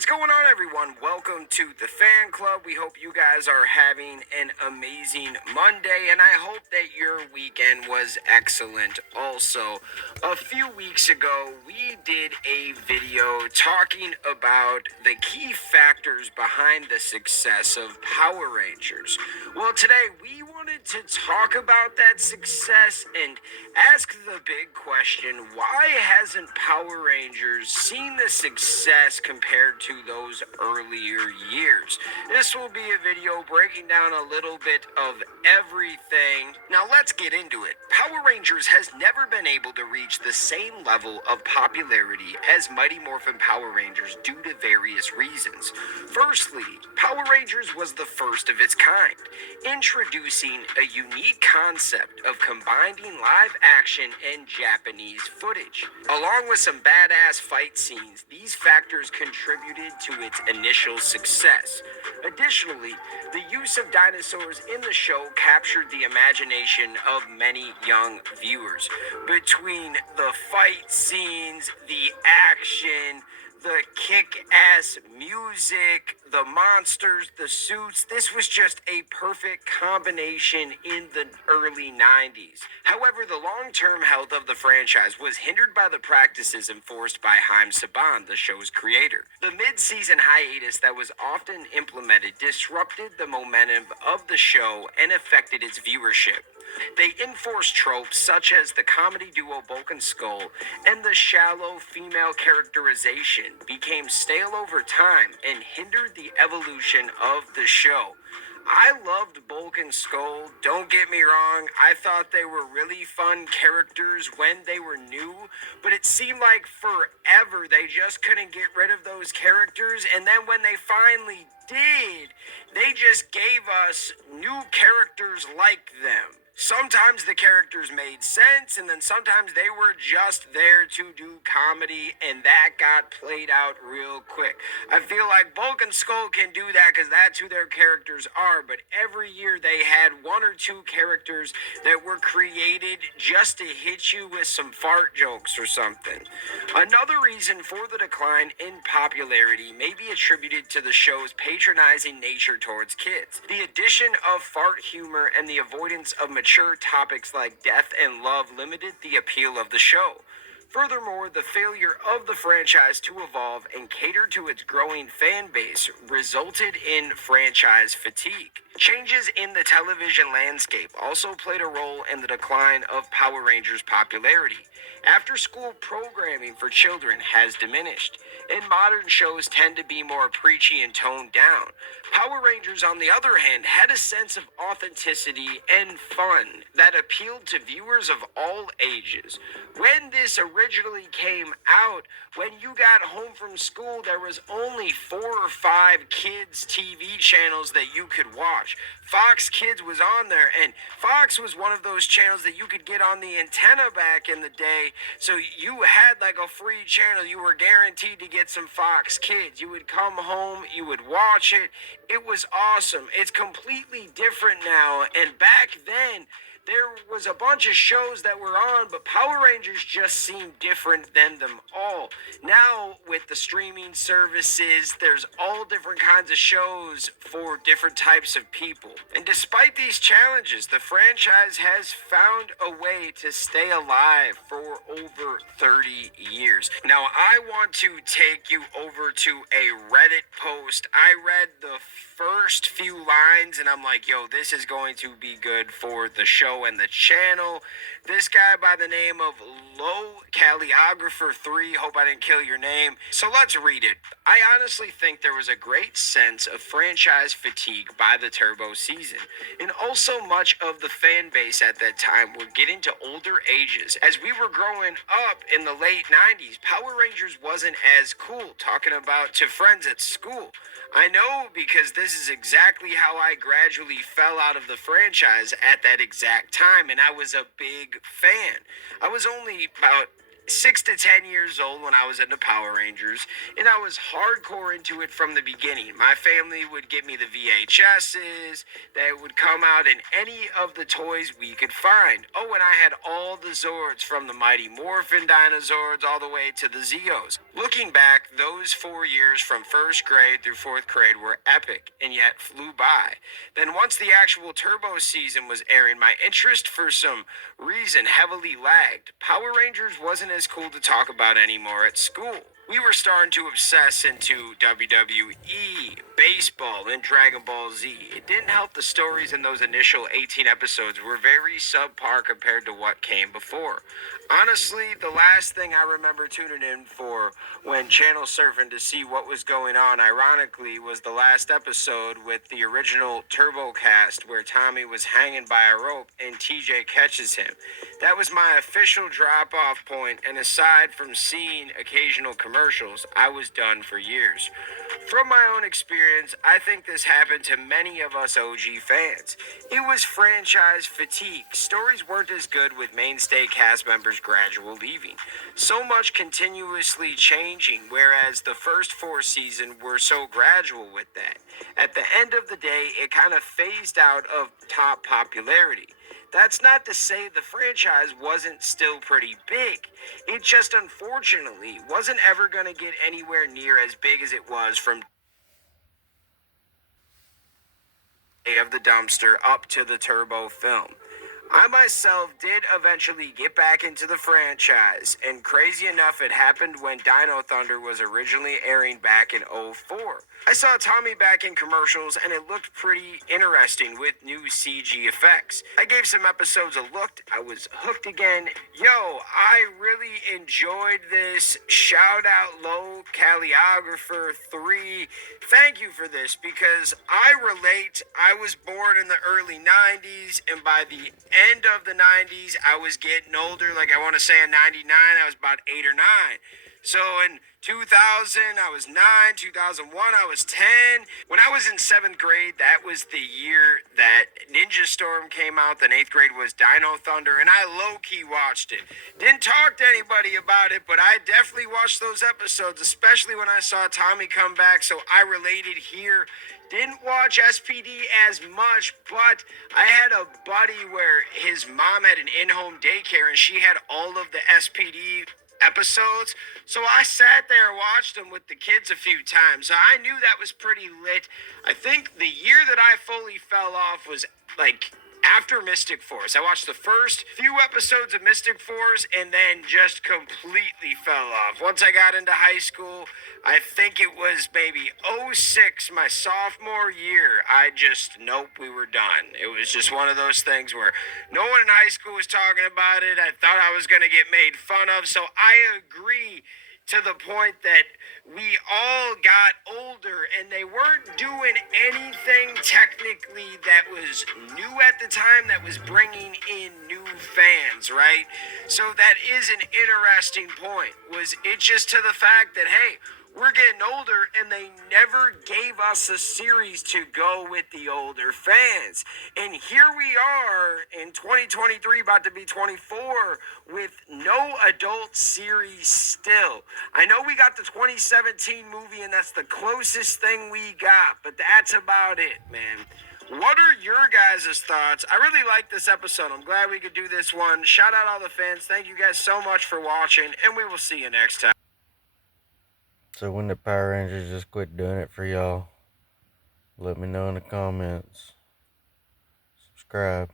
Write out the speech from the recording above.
What's going on, everyone? Welcome to the fan club. We hope you guys are having an amazing Monday, and I hope that your weekend was excellent. Also, a few weeks ago, we did a video talking about the key factors behind the success of Power Rangers. Well, today we wanted to talk about that success and ask the big question: why hasn't Power Rangers seen the success compared to those earlier years? This will be a video breaking down a little bit of everything. Now let's get into it. Power Rangers has never been able to reach the same level of popularity as Mighty Morphin Power Rangers due to various reasons. Firstly, Power Rangers was the first of its kind, introducing a unique concept of combining live action and Japanese footage. Along with some badass fight scenes, these factors contributed to its initial success. Additionally, the use of dinosaurs in the show captured the imagination of many young viewers. Between the fight scenes, the action, the kick-ass music, the monsters, the suits, this was just a perfect combination in the early 90s. However, the long-term health of the franchise was hindered by the practices enforced by Haim Saban, the show's creator. The mid-season hiatus that was often implemented disrupted the momentum of the show and affected its viewership. They enforced tropes such as the comedy duo Bulk and Skull, and the shallow female characterization became stale over time and hindered the evolution of the show. I loved Bulk and Skull, don't get me wrong. I thought they were really fun characters when they were new, but it seemed like forever they just couldn't get rid of those characters, and then when they finally did, they just gave us new characters like them. Sometimes the characters made sense, and then sometimes they were just there to do comedy, and that got played out real quick. I feel like Bulk and Skull can do that because that's who their characters are, but every year they had one or two characters that were created just to hit you with some fart jokes or something. Another reason for the decline in popularity may be attributed to the show's patronizing nature towards kids. The addition of fart humor and the avoidance of mature topics like death and love limited the appeal of the show. Furthermore, the failure of the franchise to evolve and cater to its growing fan base resulted in franchise fatigue. Changes in the television landscape also played a role in the decline of Power Rangers' popularity. After-school programming for children has diminished, and modern shows tend to be more preachy and toned down. Power Rangers, on the other hand, had a sense of authenticity and fun that appealed to viewers of all ages. When this originally came out, when you got home from school, there was only 4 or 5 kids' TV channels that you could watch. Fox Kids was on there, and Fox was one of those channels that you could get on the antenna back in the day, so you had like a free channel. You were guaranteed to get some Fox Kids. You would come home, you would watch it. It was awesome. It's completely different now, and back then, there was a bunch of shows that were on, but Power Rangers just seemed different than them all. Now, with the streaming services, there's all different kinds of shows for different types of people. And despite these challenges, the franchise has found a way to stay alive for over 30 years. Now, I want to take you over to a Reddit post. I read the first few lines and I'm like, yo, this is going to be good for the show and the channel. This guy by the name of Low Calligrapher 3, hope I didn't kill your name. So let's read it. I honestly think there was a great sense of franchise fatigue by the Turbo season, and also much of the fan base at that time were getting to older ages. As we were growing up in the late 90s, Power Rangers wasn't as cool, talking about to friends at school. I know because this is exactly how I gradually fell out of the franchise at that exact time, and I was a big fan. I was only about 6 to 10 years old when I was into Power Rangers, and I was hardcore into it from the beginning. My family would give me the VHSs that would come out in any of the toys we could find. Oh, and I had all the Zords, from the Mighty Morphin Dinosaurs all the way to the Zeos. Looking back, those 4 years from first grade through fourth grade were epic and yet flew by. Then once the actual Turbo season was airing, my interest for some reason heavily lagged. Power Rangers wasn't as cool to talk about anymore at school. We were starting to obsess into WWE, baseball, and Dragon Ball Z. It didn't help the stories in those initial 18 episodes were very subpar compared to what came before. Honestly, the last thing I remember tuning in for when channel surfing to see what was going on, ironically, was the last episode with the original Turbo cast where Tommy was hanging by a rope and TJ catches him. That was my official drop off point, and aside from seeing occasional commercials, I was done for years. From my own experience, I think this happened to many of us OG fans. It was franchise fatigue. Stories weren't as good with mainstay cast members gradual leaving. So much continuously changing, whereas the first 4 seasons were so gradual with that. At the end of the day, it kind of phased out of top popularity. That's not to say the franchise wasn't still pretty big. It just unfortunately wasn't ever going to get anywhere near as big as it was from Day of the Dumpster up to the Turbo film. I myself did eventually get back into the franchise, and crazy enough, it happened when Dino Thunder was originally airing back in '04. I saw Tommy back in commercials, and it looked pretty interesting with new CG effects. I gave some episodes a look. I was hooked again. Yo, I really enjoyed this. Shout out Low Calliographer 3. Thank you for this, because I relate. I was born in the early 90s, and by the end of the 90s, I was getting older. Like, I want to say in 99, I was about 8 or 9. So in 2000, I was 9. 2001, I was 10. When I was in 7th grade, that was the year that Ninja Storm came out. Then 8th grade was Dino Thunder, and I low-key watched it. Didn't talk to anybody about it, but I definitely watched those episodes, especially when I saw Tommy come back, so I related here. Didn't watch SPD as much, but I had a buddy where his mom had an in-home daycare, and she had all of the SPD episodes. So I sat there and watched them with the kids a few times. So I knew that was pretty lit. I think the year that I fully fell off was like after Mystic Force. I watched the first few episodes of Mystic Force and then just completely fell off. Once I got into high school, I think it was maybe '06, my sophomore year, nope, we were done. It was just one of those things where no one in high school was talking about it. I thought I was going to get made fun of. So I agree to the point that we all got older and they weren't doing anything technically that was new at the time that was bringing in new fans, right? So that is an interesting point. Was it just to the fact that, hey, we're getting older and they never gave us a series to go with the older fans. And here we are in 2023, about to be 24, with no adult series still. I know we got the 2017 movie and that's the closest thing we got, but that's about it, man. What are your guys' thoughts? I really like this episode. I'm glad we could do this one. Shout out all the fans. Thank you guys so much for watching, and we will see you next time. So when the Power Rangers just quit doing it for y'all, let me know in the comments. Subscribe.